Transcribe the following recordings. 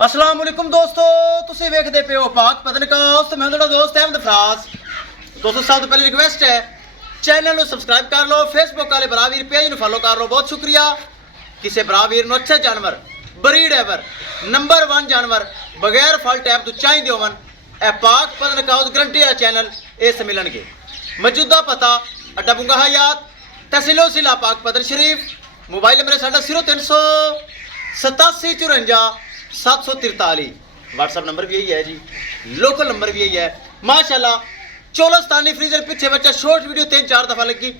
अस्सलाम वालेकुम दोस्तों, तुसी वेखदे पे हो पाक पतनकास्ट। मैं तुहाडा दोस्त अहमद फराज। दोस्तों सब तो पहले रिक्वेस्ट है चैनल को सब्सक्राइब कर लो, फेसबुक वाले भरा वीर पेज फॉलो कर लो। बहुत शुक्रिया। किसी भरा वीर नूं अच्छे जानवर ब्रीड एवर नंबर 1 जानवर बगैर फल टैप तो चाहिए होवन ए पाक पतनकास्ट गारंटी वाला चैनल इस मिलणगे। मौजूदा पता अड्डा बुंगा हयात तहसीलो जिला पाक पतन शरीफ। मोबाइल नंबर साडा 0387 54 743। व्हाट्सअप नंबर भी यही है जी, लोकल नंबर भी यही है। माशाल्लाह चोलस्तानी फ्रीजर पिछे बच्चा शॉर्ट वीडियो 3-4 दफा लगी।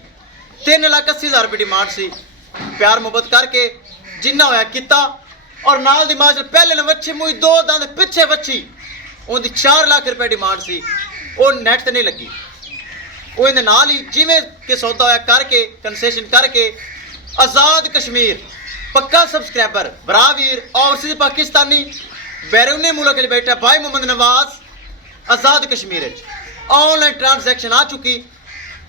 3,80,000 रुपये डिमांड सी। प्यार मुहब्बत करके जिन्ना होया किता और नाल दी माशा पहले ने वच्छी मुई 2 दंद पिछे वच्छी उनकी 4 लाख रुपये डिमांड सी। वो नेट ते नहीं लगी। वो इहदे नाल ही जिवें के सौदा होया करके कंसेशन करके आज़ाद कश्मीर पक्का सब्सक्राइबर बरावीर ओवरसीज पाकिस्तानी बैरूनी मुल्क के बैठा भाई मोहम्मद नवाज आज़ाद कश्मीर ऑनलाइन ट्रांसैक्शन आ चुकी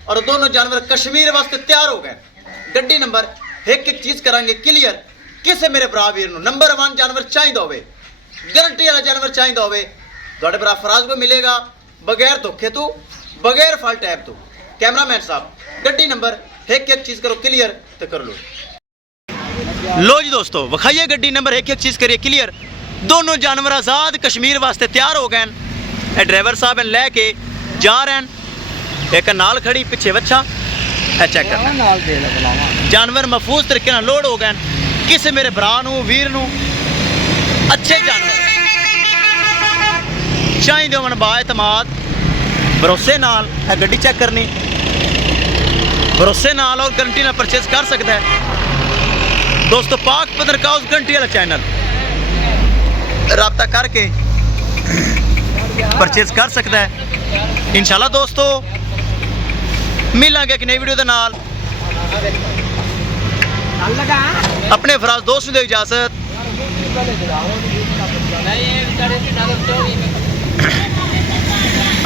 और दोनों जानवर कश्मीर वास्ते तैयार हो गए। गड्डी नंबर एक एक चीज़ करांगे क्लियर। किसे मेरे बरावीर नंबर 1 जानवर चाहिए होवे, गारंटी वाला जानवर चाहिए होवे, तुहाडे भरा फराज को मिलेगा बगैर धोखे तो बगैर फल टैप तो। कैमरामैन साहब गड्डी नंबर एक एक चीज़ करो क्लियर तो कर लो। लो जी दोस्तों विखाइए गड्डी नंबर एक एक चीज़ करिए क्लियर। दोनों जानवर आज़ाद कश्मीर वास्ते तैयार हो गए। ड्राइवर साहब लैके जा रहे हैं। एक नाल खड़ी पिछे बच्चा चेक करना। जानवर महफूज तरीके लोड हो गए। किसी मेरे भरा वीर अच्छे जानवर चाहिए होवन बाएतमाद भरोसे नाल गड्डी चेक करनी भरोसे नाल और गारंटी नाल परचेज कर सकता है। दोस्तों पाक पतनकास्ट गारंटी वाला चैनल रब्ता करके परचेज कर सकता है इंशाल्लाह। दोस्तों मिलांगे एक नई वीडियो के नाल। अपने फराज दोस्त को दे इजाजत।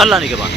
अल्लाह निगहबान।